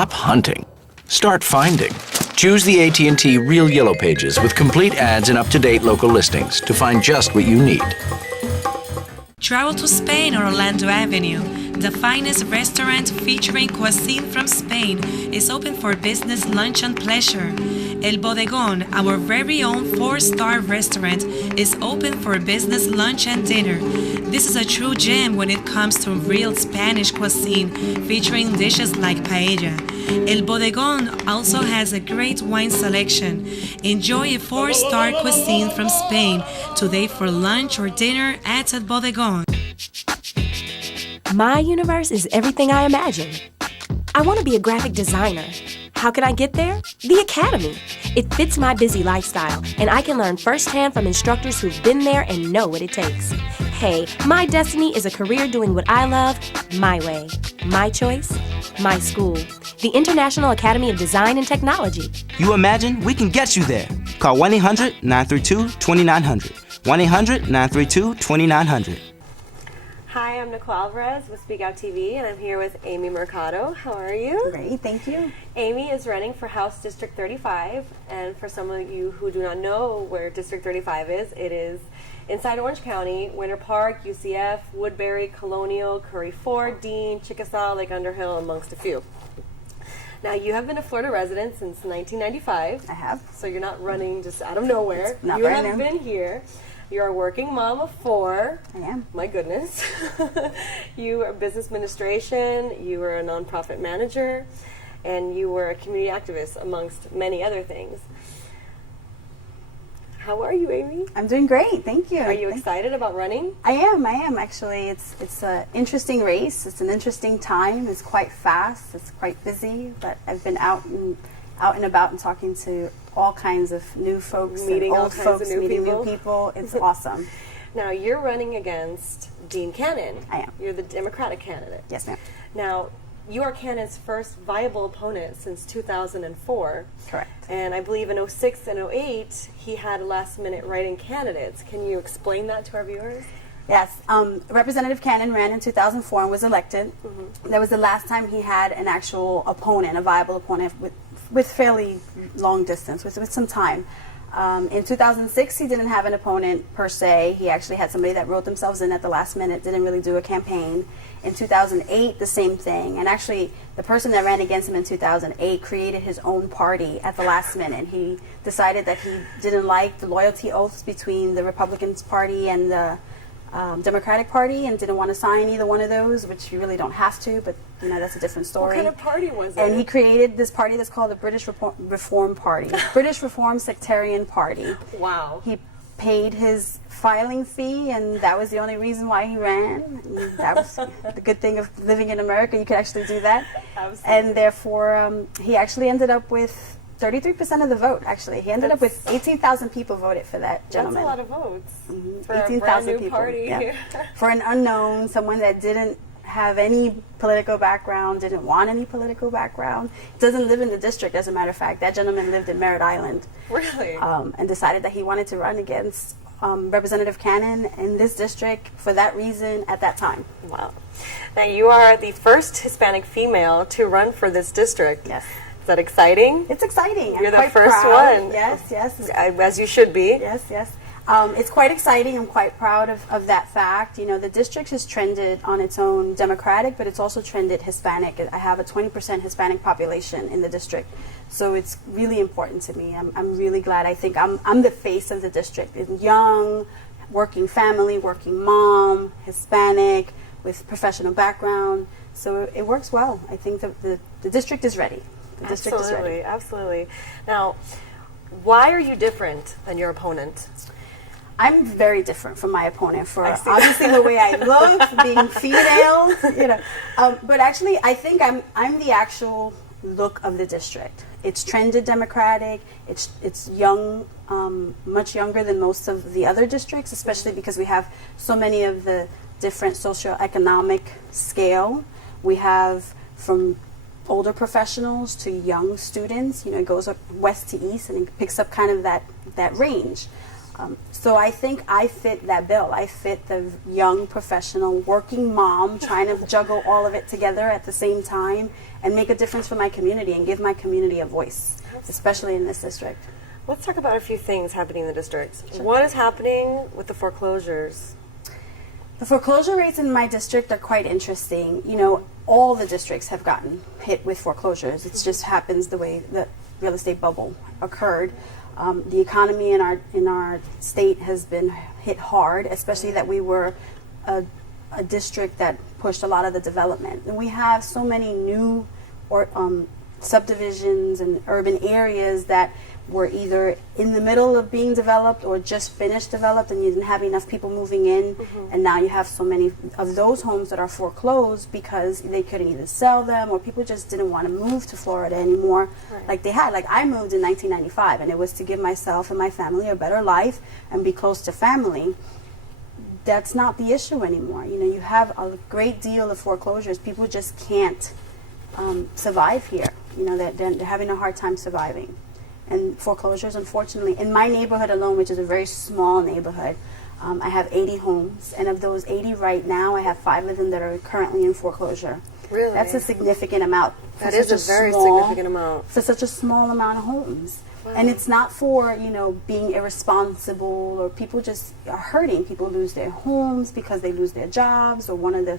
Stop hunting. Start finding. Choose the AT&T Real Yellow Pages with complete ads and up-to-date local listings to find just what you need. Travel to Spain or Orlando Avenue. The finest restaurant featuring cuisine from Spain is open for business, lunch, and pleasure. El Bodegón, our very own 4-star restaurant, is open for business, lunch, and dinner. This is a true gem when it comes to real Spanish cuisine, featuring dishes like paella. El Bodegón also has a great wine selection. Enjoy a 4-star cuisine from Spain today for lunch or dinner at El Bodegón. My universe is everything I imagine. I want to be a graphic designer. How can I get there? The Academy. It fits my busy lifestyle, and I can learn firsthand from instructors who've been there and know what it takes. Hey, my destiny is a career doing what I love, my way. My choice, my school. The International Academy of Design and Technology. You imagine? We can get you there. Call 1-800-932-2900. 1-800-932-2900. Hi, I'm Nicole Alvarez with Speak Out TV, and I'm here with Amy Mercado. How are you? Great, thank you. Amy is running for House District 35, and for some of you who do not know where District 35 is, it is inside Orange County, Winter Park, UCF, Woodbury, Colonial, Curry Ford, Dean, Chickasaw, Lake Underhill, amongst a few. Now, you have been a Florida resident since 1995. I have. So you're not running just out of nowhere. It's not you brand have new. been here. You're a working mom of 4. I am. My goodness. You are business administration, you were a nonprofit manager, and you were a community activist, amongst many other things. How are you, Amy? I'm doing great, thank you. Are you excited about running? I am actually. It's an interesting race. It's an interesting time. It's quite fast. It's quite busy, but I've been out and about and talking to all kinds of new folks, Meeting and all old kinds folks, of new meeting people. new people. It's awesome. Now, you're running against Dean Cannon. I am. You're the Democratic candidate. Yes, ma'am. Now, you are Cannon's first viable opponent since 2004. Correct. And I believe in 06 and 08, he had last-minute write-in candidates. Can you explain that to our viewers? Yes, Representative Cannon ran in 2004 and was elected. Mm-hmm. That was the last time he had an actual opponent, a viable opponent with fairly long distance, with some time. In 2006, he didn't have an opponent per se. He actually had somebody that wrote themselves in at the last minute, didn't really do a campaign. In 2008, the same thing. And actually, the person that ran against him in 2008 created his own party at the last minute. He decided that he didn't like the loyalty oaths between the Republican Party and the Democratic Party, and didn't want to sign either one of those, which you really don't have to, but that's a different story. What kind of party was it? And he created this party that's called the British Reform Party, British Reform Sectarian Party. Wow. He paid his filing fee, and that was the only reason why he ran. And that was the good thing of living in America. You could actually do that. Absolutely. And therefore, he actually ended up with 33% of the vote, actually. He ended up with 18,000 people voted for that gentleman. That's a lot of votes. Mm-hmm. For a brand new people. party. Yeah. For an unknown, someone that didn't have any political background, didn't want any political background, doesn't live in the district, as a matter of fact. That gentleman lived in Merritt Island. Really? And decided that he wanted to run against Representative Cannon in this district for that reason at that time. Wow. Now, you are the first Hispanic female to run for this district. Yes. Is that exciting? It's exciting. You're I'm the quite first proud. one. Yes. As you should be. Yes. It's quite exciting. I'm quite proud of that fact. The district has trended on its own Democratic, but it's also trended Hispanic. I have a 20% Hispanic population in the district, so it's really important to me. I'm really glad. I think I'm the face of the district. It's young, working family, working mom, Hispanic, with professional background, so it works well. I think the district is ready. The district is ready. Absolutely. Now, why are you different than your opponent? I'm very different from my opponent for obviously the way I look, being female, but actually I think I'm the actual look of the district. It's trended Democratic. It's young, much younger than most of the other districts, especially because we have so many of the different socioeconomic scale. We have from older professionals to young students. It goes west to east, and it picks up kind of that range. So I think I fit that bill. I fit the young professional working mom trying to juggle all of it together at the same time and make a difference for my community and give my community a voice, especially in this district. Let's talk about a few things happening in the district. Sure. What is happening with the foreclosures? The foreclosure rates in my district are quite interesting. You know, all the districts have gotten hit with foreclosures. It just happens the way the real estate bubble occurred. The economy in our state has been hit hard, especially that we were a district that pushed a lot of the development. And we have so many new subdivisions and urban areas that were either in the middle of being developed or just finished developed, and you didn't have enough people moving in. And now you have so many of those homes that are foreclosed because they couldn't either sell them or people just didn't want to move to Florida anymore like they had. Like I moved in 1995, and it was to give myself and my family a better life and be close to family. That's not the issue anymore. You know, you have a great deal of foreclosures. People just can't survive here. You know, they're having a hard time surviving. And foreclosures, unfortunately, in my neighborhood alone, which is a very small neighborhood, I have 80 homes. And of those 80 right now, I have 5 of them that are currently in foreclosure. Really? That's a significant amount. That is a very significant amount. For such a small amount of homes. Wow. And it's not for, you know, being irresponsible or people just are hurting. People lose their homes because they lose their jobs, or one of their,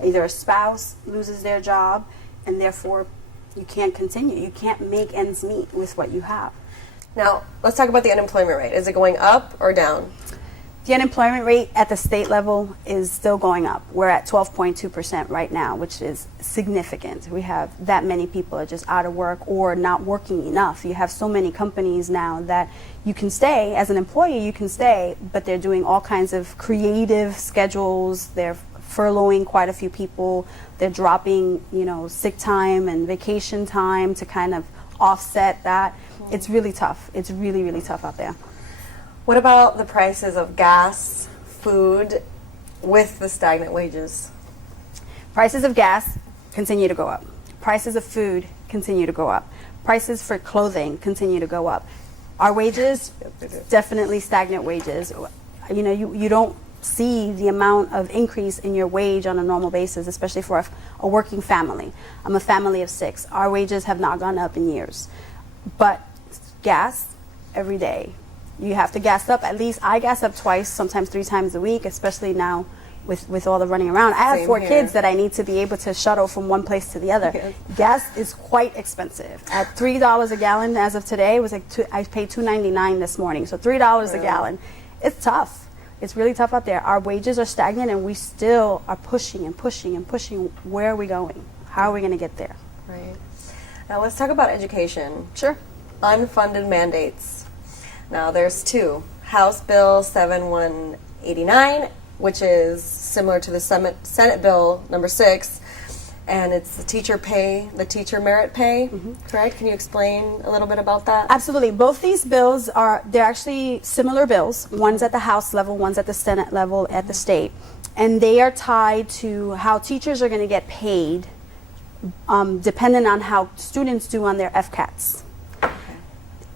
either a spouse loses their job, and therefore you can't continue. You can't make ends meet with what you have. Now, let's talk about the unemployment rate. Is it going up or down? The unemployment rate at the state level is still going up. We're at 12.2% right now, which is significant. We have that many people are just out of work or not working enough. You have so many companies now that you can stay, as an employee you can stay, but they're doing all kinds of creative schedules. They're furloughing quite a few people. They're dropping, you know, sick time and vacation time to kind of offset that. It's really tough. It's really, really tough out there. What about the prices of gas, food, with the stagnant wages? Prices of gas continue to go up. Prices of food continue to go up. Prices for clothing continue to go up. Our wages, definitely stagnant wages. You know, you don't see the amount of increase in your wage on a normal basis, especially for a working family. I'm a family of 6. Our wages have not gone up in years. But gas, every day. You have to gas up. At least I gas up twice, sometimes 3 times a week, especially now with all the running around. I have 4 kids that I need to be able to shuttle from one place to the other. Yes. Gas is quite expensive. At $3 a gallon as of today, it was like I paid $2.99 this morning, so $3 a gallon. It's tough. It's really tough out there. Our wages are stagnant, and we still are pushing and pushing and pushing. Where are we going? How are we going to get there? Right. Now let's talk about education. Sure. Unfunded mandates. Now there's 2. House Bill 7189, which is similar to the Senate Bill number 6, and it's the teacher merit pay, correct? Can you explain a little bit about that? Absolutely. Both these bills they're actually similar bills. One's at the House level, one's at the Senate level at the state. And they are tied to how teachers are going to get paid dependent on how students do on their FCATs. Okay.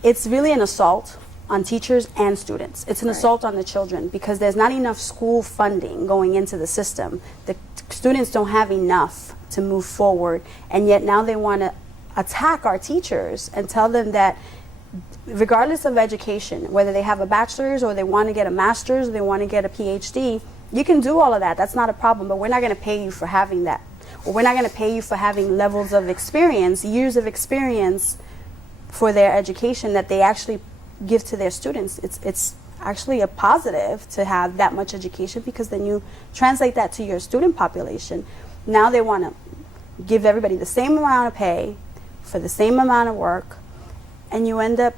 It's really an assault on teachers and students. It's an assault on the children because there's not enough school funding going into the system. The students don't have enough to move forward, and yet now they want to attack our teachers and tell them that regardless of education, whether they have a bachelor's or they want to get a master's or they want to get a PhD, you can do all of that. That's not a problem, but we're not going to pay you for having that. Or we're not going to pay you for having levels of experience, years of experience for their education that they actually give to their students. It's actually a positive to have that much education because then you translate that to your student population. Now they want to give everybody the same amount of pay for the same amount of work, and you end up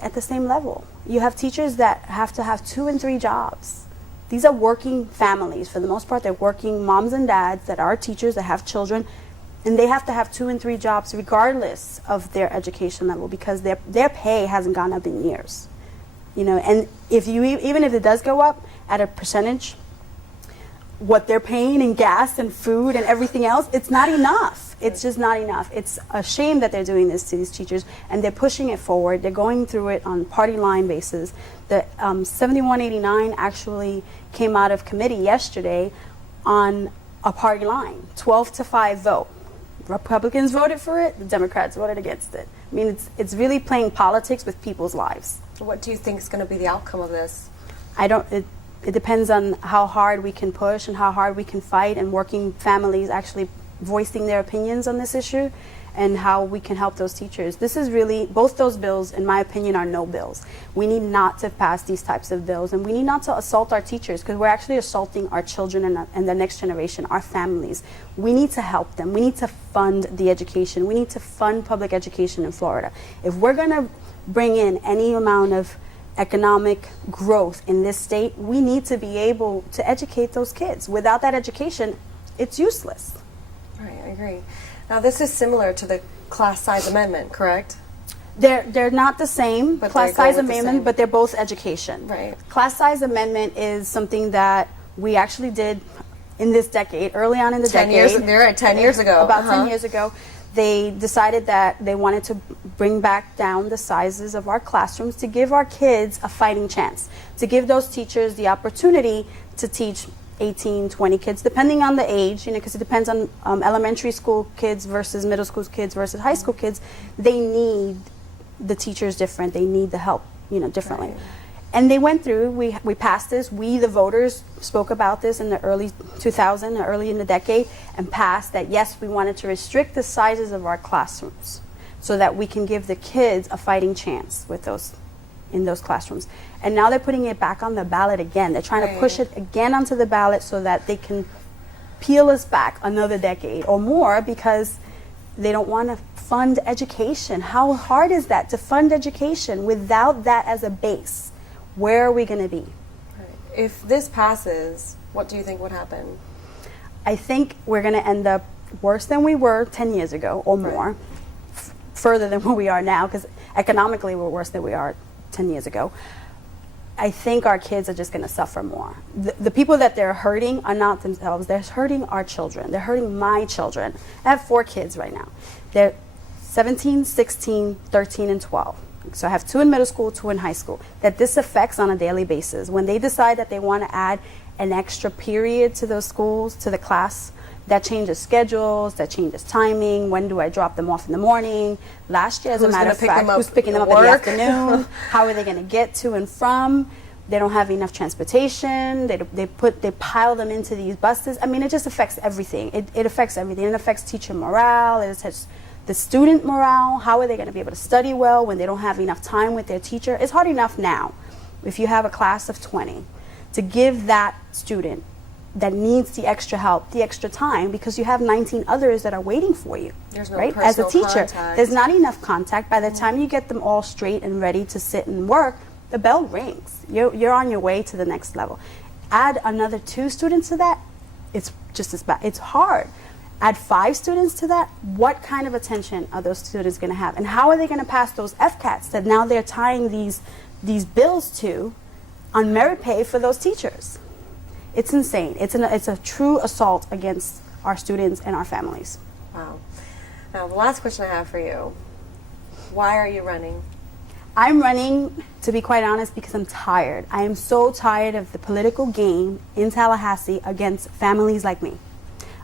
at the same level. You have teachers that have to have 2 and 3 jobs. These are working families. For the most part, they're working moms and dads that are teachers that have children, and they have to have 2 and 3 jobs regardless of their education level because their pay hasn't gone up in years. You know, and if you even if it does go up at a percentage, what they're paying in gas and food and everything else, it's not enough. It's just not enough. It's a shame that they're doing this to these teachers, and they're pushing it forward. They're going through it on party line basis. The 7189 actually came out of committee yesterday on a party line, 12-5 vote. Republicans voted for it, the Democrats voted against it. I mean, it's really playing politics with people's lives. What do you think is going to be the outcome of this? It depends on how hard we can push and how hard we can fight, and working families actually voicing their opinions on this issue, and how we can help those teachers. This is really, both those bills, in my opinion, are no bills. We need not to pass these types of bills, and we need not to assault our teachers, because we're actually assaulting our children and the next generation, our families. We need to help them. We need to fund the education. We need to fund public education in Florida. If we're going to bring in any amount of economic growth in this state, we need to be able to educate those kids. Without that education, it's useless. Right, I agree. Now, this is similar to the class size amendment, correct? They're not the same, But class they go size with the amendment, same. but they're both education. Right. Class size amendment is something that we actually did in this decade, early on in the 10 decade. years, they're at 10 years ago. About Uh-huh. 10 years ago. They decided that they wanted to bring back down the sizes of our classrooms to give our kids a fighting chance, to give those teachers the opportunity to teach 18, 20 kids, depending on the age, because it depends on elementary school kids versus middle school kids versus high school kids. They need the teachers different. They need the help, differently. Right. And they went through, we passed this, we the voters spoke about this in the early 2000, early in the decade, and passed that yes, we wanted to restrict the sizes of our classrooms so that we can give the kids a fighting chance with those, in those classrooms. And now they're putting it back on the ballot again. They're trying to push it again onto the ballot so that they can peel us back another decade or more, because they don't want to fund education. How hard is that to fund education without that as a base? Where are we going to be? If this passes, what do you think would happen? I think we're going to end up worse than we were 10 years ago or more, further than where we are now, because economically we're worse than we are 10 years ago. I think our kids are just going to suffer more. The people that they're hurting are not themselves. They're hurting our children. They're hurting my children. I have 4 kids right now. They're 17, 16, 13, and 12. So I have 2 in middle school, 2 in high school, that this affects on a daily basis. When they decide that they want to add an extra period to those schools, to the class, that changes schedules, that changes timing. When do I drop them off in the morning? Last year, as a matter of fact, who's picking them up in the afternoon? How are they going to get to and from? They don't have enough transportation. They pile them into these buses. I mean, it just affects everything. It affects everything. It affects teacher morale. It affects the student morale. How are they going to be able to study well when they don't have enough time with their teacher? It's hard enough now, if you have a class of 20, to give that student that needs the extra help, the extra time, because you have 19 others that are waiting for you. There's no right? As a teacher, contact. there's not enough contact. By the time you get them all straight and ready to sit and work, the bell rings. You're on your way to the next level. Add another 2 students to that, it's just as bad. It's hard. Add 5 students to that, what kind of attention are those students going to have? And how are they going to pass those FCATs that now they're tying these bills to on merit pay for those teachers? It's insane. It's a true assault against our students and our families. Wow. Now, the last question I have for you, why are you running? I'm running, to be quite honest, because I'm tired. I am so tired of the political game in Tallahassee against families like me,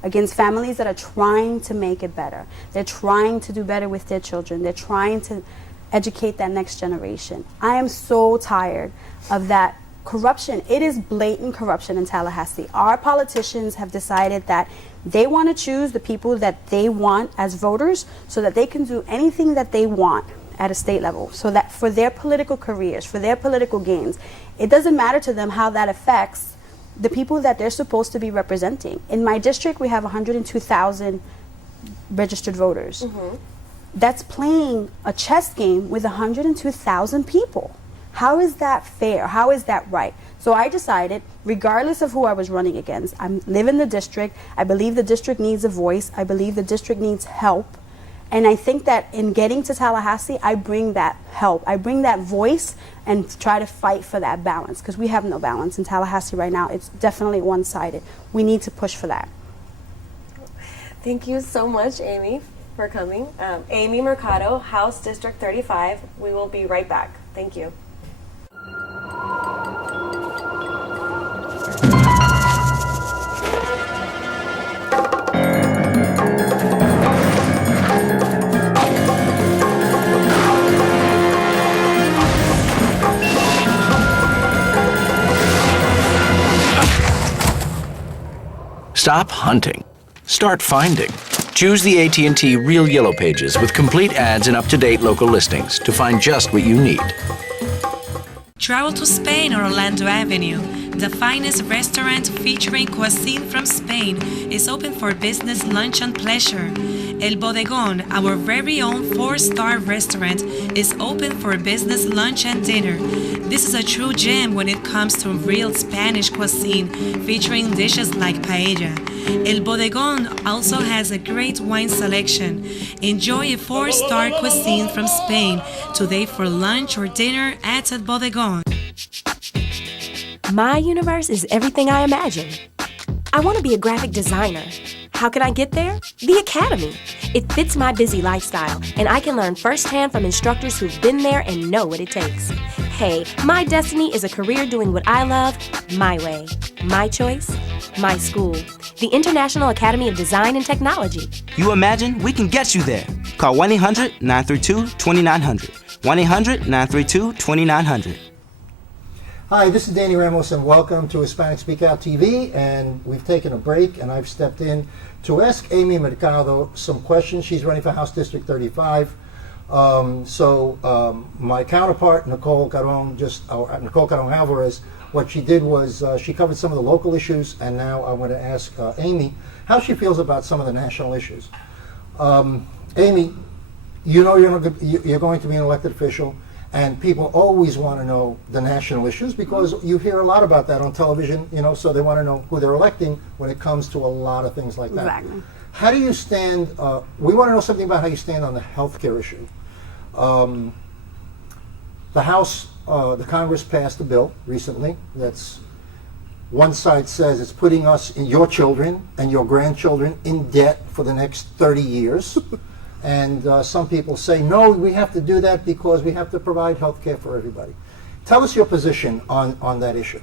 against families that are trying to make it better. They're trying to do better with their children. They're trying to educate that next generation. I am so tired of that corruption. It is blatant corruption in Tallahassee. Our politicians have decided that they want to choose the people that they want as voters so that they can do anything that they want at a state level, so that for their political careers, for their political gains, it doesn't matter to them how that affects the people that they're supposed to be representing. In my district, we have 102,000 registered voters. Mm-hmm. That's playing a chess game with 102,000 people. How is that fair? How is that right? So I decided, regardless of who I was running against, I live in the district. I believe the district needs a voice. I believe the district needs help. And I think that in getting to Tallahassee, I bring that help. I bring that voice and try to fight for that balance, because we have no balance in Tallahassee right now. It's definitely one-sided. We need to push for that. Thank you so much, Amy, for coming. Amy Mercado, House District 35. We will be right back. Thank you. Stop hunting. Start finding. Choose the AT&T Real Yellow Pages with complete ads and up-to-date local listings to find just what you need. Travel to Spain or Orlando Avenue. The finest restaurant featuring cuisine from Spain is open for business, lunch, and pleasure. El Bodegón, our very own 4-star restaurant, is open for business, lunch, and dinner. This is a true gem when it comes to real Spanish cuisine, featuring dishes like paella. El Bodegón also has a great wine selection. Enjoy a 4-star cuisine from Spain today for lunch or dinner at El Bodegón. My universe is everything I imagine. I want to be a graphic designer. How can I get there? The Academy. It fits my busy lifestyle, and I can learn firsthand from instructors who've been there and know what it takes. Hey, my destiny is a career doing what I love, my way. My choice, my school. The International Academy of Design and Technology. You imagine? We can get you there. Call 1-800-932-2900. 1-800-932-2900. Hi, this is Danny Ramos, and welcome to Hispanic Speak Out TV. And we've taken a break, and I've stepped in to ask Amy Mercado some questions. She's running for House District 35. My counterpart, Nicole Caron Alvarez, what she did was she covered some of the local issues, and now I want to ask Amy how she feels about some of the national issues. Amy, you know you're going to be an elected official. And people always want to know the national issues because you hear a lot about that on television, so they want to know who they're electing when it comes to a lot of things like that. Exactly. How do you stand, we want to know something about how you stand on the healthcare issue. The House, the Congress passed a bill recently that's, one side says it's putting us, your children and your grandchildren, in debt for the next 30 years. And some people say, no, we have to do that because we have to provide health care for everybody. Tell us your position on that issue.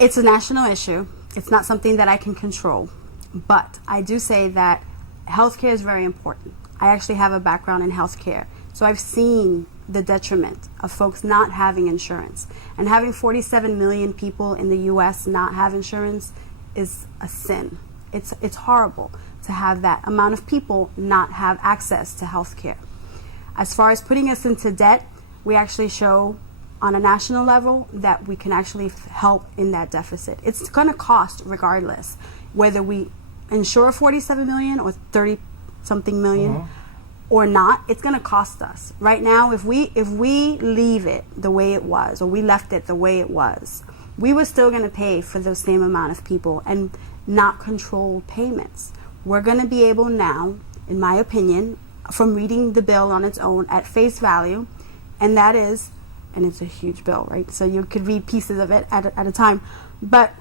It's a national issue. It's not something that I can control. But I do say that healthcare is very important. I actually have a background in healthcare. So I've seen the detriment of folks not having insurance. And having 47 million people in the U.S. not have insurance is a sin. It's horrible to have that amount of people not have access to health care. As far as putting us into debt, we actually show on a national level that we can actually help in that deficit. It's going to cost regardless, whether we insure 47 million or 30 something million or not, it's going to cost us. Right now, if we leave it the way it was, or we left it the way it was, we were still going to pay for the same amount of people and not control payments. We're going to be able now, in my opinion, from reading the bill on its own at face value, and that is, and it's a huge bill, right? So you could read pieces of it at a time. But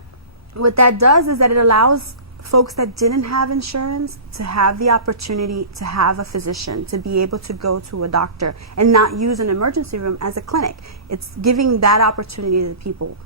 what that does is that it allows folks that didn't have insurance to have the opportunity to have a physician, to be able to go to a doctor and not use an emergency room as a clinic. It's giving that opportunity to people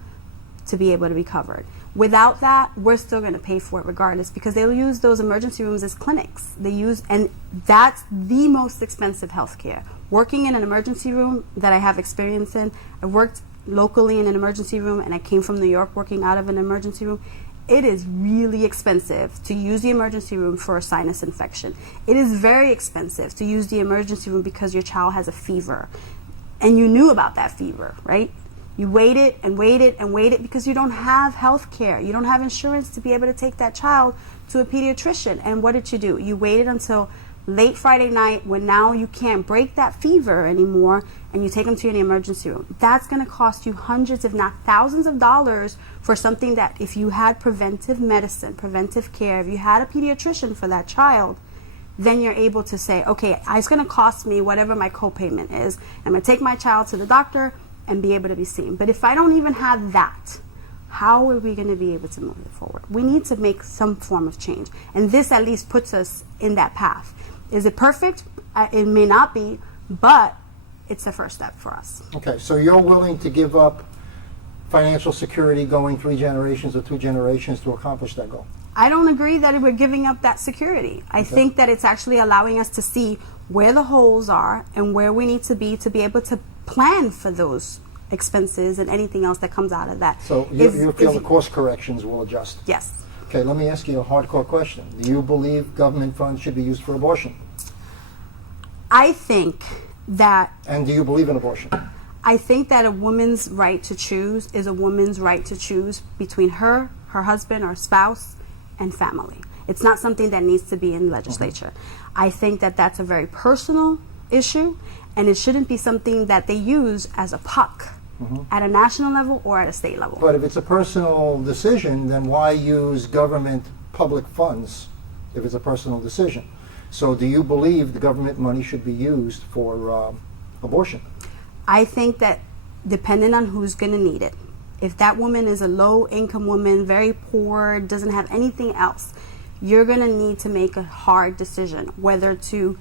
to be able to be covered. Without that, we're still going to pay for it regardless because they'll use those emergency rooms as clinics. And that's the most expensive healthcare. Working in an emergency room that I have experience in, I worked locally in an emergency room and I came from New York working out of an emergency room. It is really expensive to use the emergency room for a sinus infection. It is very expensive to use the emergency room because your child has a fever. And you knew about that fever, right? You waited and waited and waited because you don't have health care. You don't have insurance to be able to take that child to a pediatrician. And what did you do? You waited until late Friday night when now you can't break that fever anymore and you take them to an emergency room. That's going to cost you hundreds, if not thousands of dollars for something that if you had preventive medicine, preventive care, if you had a pediatrician for that child, then you're able to say, okay, it's going to cost me whatever my copayment is. I'm going to take my child to the doctor and be able to be seen. But if I don't even have that, how are we going to be able to move it forward? We need to make some form of change. And this at least puts us in that path. Is it perfect? It may not be, but it's the first step for us. Okay, so you're willing to give up financial security going 3 generations or 2 generations to accomplish that goal? I don't agree that we're giving up that security. I think that it's actually allowing us to see where the holes are and where we need to be able to plan for those expenses and anything else that comes out of that. So you feel the course corrections will adjust? Yes. Okay, let me ask you a hardcore question. Do you believe government funds should be used for abortion? I think that... And do you believe in abortion? I think that a woman's right to choose is a woman's right to choose between her husband or spouse, and family. It's not something that needs to be in legislature. I think that that's a very personal issue, and it shouldn't be something that they use as a puck at a national level or at a state level. But if it's a personal decision, then why use government public funds if it's a personal decision? So do you believe the government money should be used for abortion? I think that depending on who's going to need it. If that woman is a low-income woman, very poor, doesn't have anything else, you're going to need to make a hard decision whether to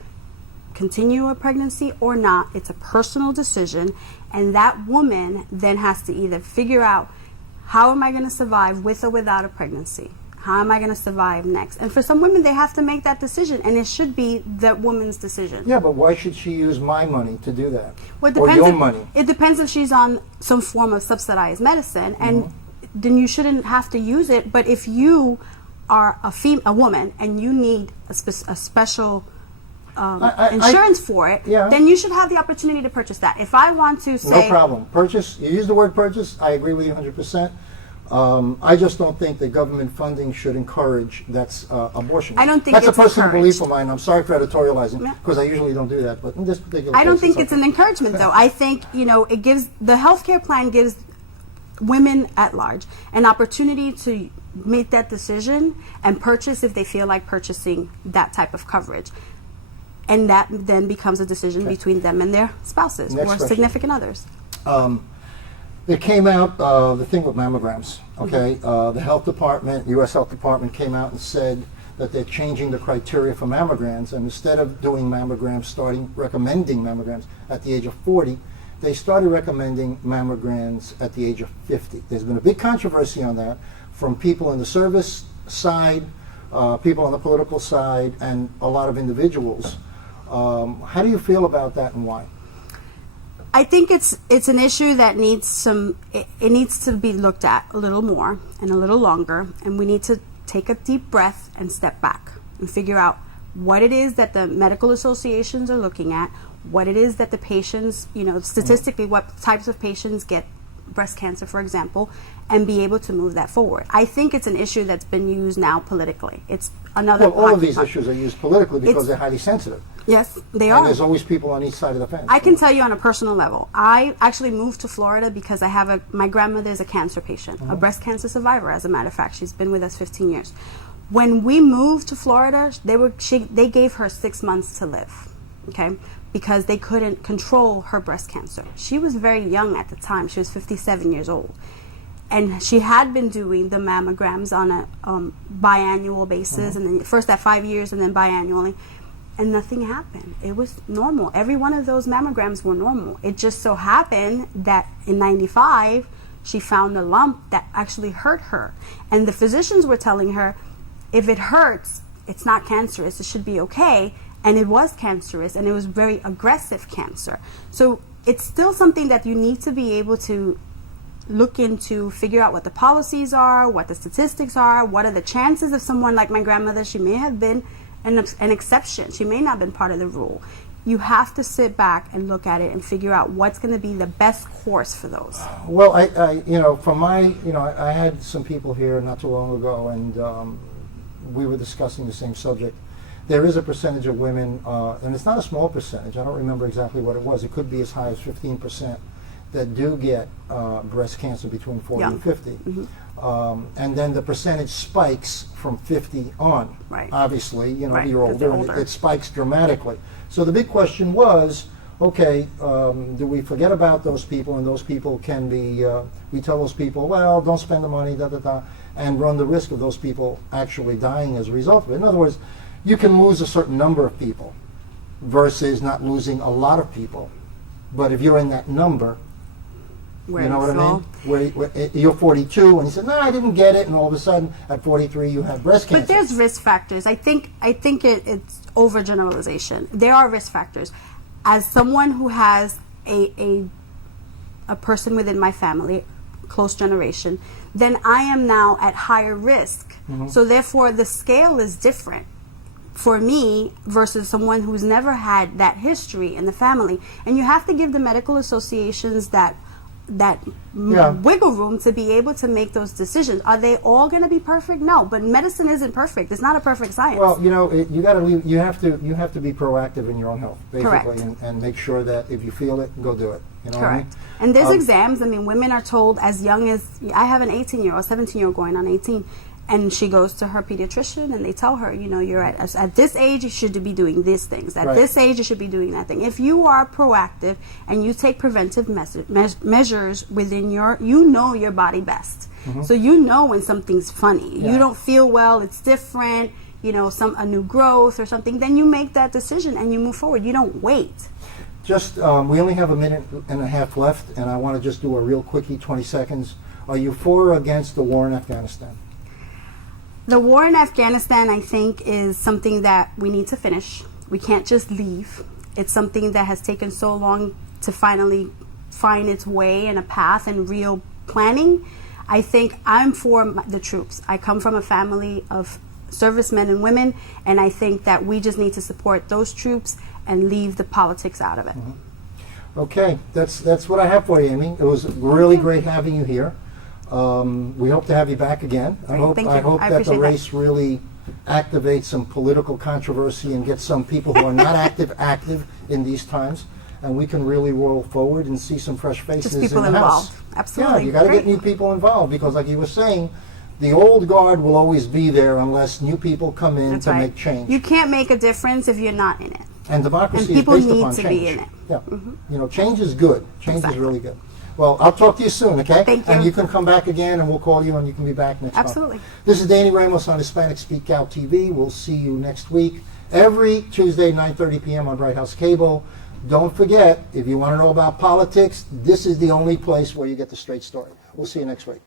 continue a pregnancy or not. It's a personal decision, and that woman then has to either figure out, how am I going to survive with or without a pregnancy? How am I going to survive next? And for some women, they have to make that decision, and it should be that woman's decision. Yeah, but why should she use my money to do that? Well, or your money? It depends if she's on some form of subsidized medicine, and then you shouldn't have to use it. But if you are a woman and you need a special insurance for it, then you should have the opportunity to purchase that. If I want to say... No problem. Purchase, you use the word purchase, I agree with you 100%. I just don't think that government funding should encourage abortion. I don't think that's it's a personal encouraged. belief of mine. I'm sorry for editorializing because I usually don't do that, but in this particular I don't case, think it's an encouragement, though. I think it gives the healthcare plan gives women at large an opportunity to make that decision and purchase if they feel like purchasing that type of coverage, and that then becomes a decision between them and their spouses or significant others. It came out, the thing with mammograms, okay? The health department, U.S. Health Department came out and said that they're changing the criteria for mammograms, and instead of doing mammograms, recommending mammograms at the age of 40, they started recommending mammograms at the age of 50. There's been a big controversy on that from people in the service side, people on the political side, and a lot of individuals. How do you feel about that and why? I think it's an issue that needs it needs to be looked at a little more and a little longer, and we need to take a deep breath and step back and figure out what it is that the medical associations are looking at, what it is that the patients, statistically, what types of patients get breast cancer, for example, and be able to move that forward. I think it's an issue that's been used now politically. It's another... Well, all of these issues are used politically because they're highly sensitive. Yes, they are. And there's always people on each side of the fence. I can tell you on a personal level, I actually moved to Florida because my grandmother is a cancer patient, a breast cancer survivor, as a matter of fact. She's been with us 15 years. When we moved to Florida, they gave her 6 months to live, okay, because they couldn't control her breast cancer. She was very young at the time. She was 57 years old. And she had been doing the mammograms on a biannual basis, and then first at 5 years and then biannually, and nothing happened. It was normal. Every one of those mammograms were normal. It just so happened that in '95, she found a lump that actually hurt her. And the physicians were telling her, if it hurts, it's not cancerous, it should be okay. And it was cancerous, and it was very aggressive cancer. So it's still something that you need to be able to look into, figure out what the policies are, what the statistics are, what are the chances of someone like my grandmother. She may have been an exception. She may not have been part of the rule. You have to sit back and look at it and figure out what's going to be the best course for those. Well, I had some people here not too long ago, and we were discussing the same subject. There is a percentage of women, and it's not a small percentage. I don't remember exactly what it was. It could be as high as 15%. that do get breast cancer between 40 and 50. And then the percentage spikes from 50 on. Right. Obviously, you know, Right, you're 'cause they're older, and older. it spikes dramatically. So the big question was, okay, do we forget about those people, and those people can be, we tell those people, well, don't spend the money, and run the risk of those people actually dying as a result of it. In other words, you can lose a certain number of people versus not losing a lot of people. But if you're in that number, Where you know what I fall. mean? Where you're 42 and you say, no, I didn't get it, and all of a sudden at 43 you have breast cancer. But there's risk factors. I think it's overgeneralization. There are risk factors. As someone who has a person within my family, close generation, then I am now at higher risk. So therefore the scale is different for me versus someone who's never had that history in the family. And you have to give the medical associations that wiggle room to be able to make those decisions. Are they all going to be perfect? No, but medicine isn't perfect. It's not a perfect science. Well, you know, you got to leave. You have to be proactive in your own health, basically, Correct. and make sure that if you feel it, go do it. You know Correct. what And there's exams. I mean, women are told as young as, I have an 18-year-old, 17-year-old going on 18, and she goes to her pediatrician and they tell her, you know, you're at this age you should be doing these things. At Right. this age you should be doing that thing. If you are proactive and you take preventive measures within you know your body best. So you know when something's funny. Yeah. You don't feel well, it's different, you know, a new growth or something, then you make that decision and you move forward. You don't wait. Just, we only have a minute and a half left, and I want to just do a real quickie, 20 seconds. Are you for or against the war in Afghanistan? The war in Afghanistan, I think, is something that we need to finish. We can't just leave. It's something that has taken so long to finally find its way and a path and real planning. I think I'm for the troops. I come from a family of servicemen and women, and I think that we just need to support those troops and leave the politics out of it. Okay, that's what I have for you, Amy. It was really great having you here. We hope to have you back again. I hope Thank you. I hope I that the appreciate that. race really activates some political controversy and gets some people who are not active in these times, and we can really roll forward and see some fresh faces Just people in the involved. house. Absolutely. Yeah, you got to Great. get new people involved, because like you were saying, the old guard will always be there unless new people come in That's to right. make change. You can't make a difference if you're not in it. And democracy And people is based need upon to change. be in it. Yeah. You know, change is good. Change Exactly. is really good. Well, I'll talk to you soon, okay? Thank you. And you can come back again, and we'll call you, and you can be back next Absolutely. month. This is Danny Ramos on Hispanic Speak Out TV. We'll see you next week, every Tuesday, 9:30 p.m. on Bright House Cable. Don't forget, if you want to know about politics, this is the only place where you get the straight story. We'll see you next week.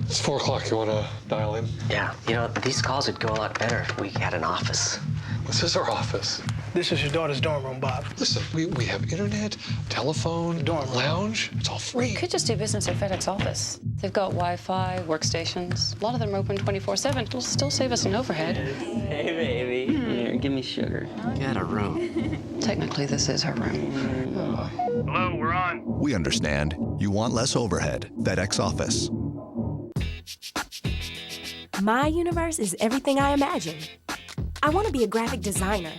It's 4 o'clock. You want to dial in? Yeah, you know, these calls would go a lot better if we had an office. This is our office. This is your daughter's dorm room, Bob. Listen, we have internet, telephone, Dorm room. lounge. It's all free. Could just do business at FedEx office. They've got Wi-Fi, workstations. A lot of them are open 24/7. It'll still save us an overhead. Hey, baby. Here, give me sugar. Get a room. Technically, this is her room. Hello, we're on. We understand. You want less overhead. FedEx office. My universe is everything I imagine. I want to be a graphic designer.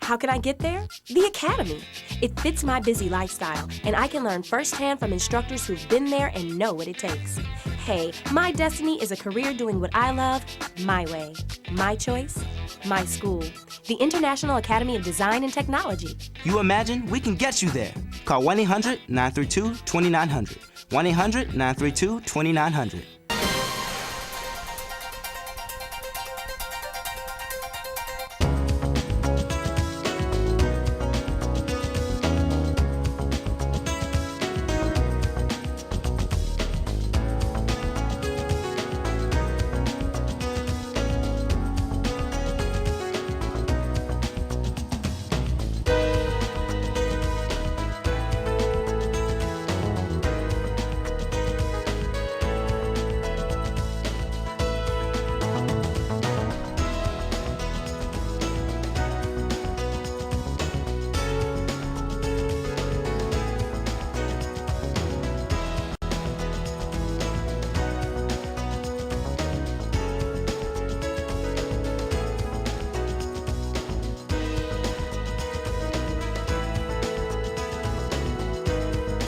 How can I get there? The Academy. It fits my busy lifestyle, and I can learn firsthand from instructors who've been there and know what it takes. Hey, my destiny is a career doing what I love, my way. My choice, my school. The International Academy of Design and Technology. You imagine we can get you there. Call 1-800-932-2900. 1-800-932-2900.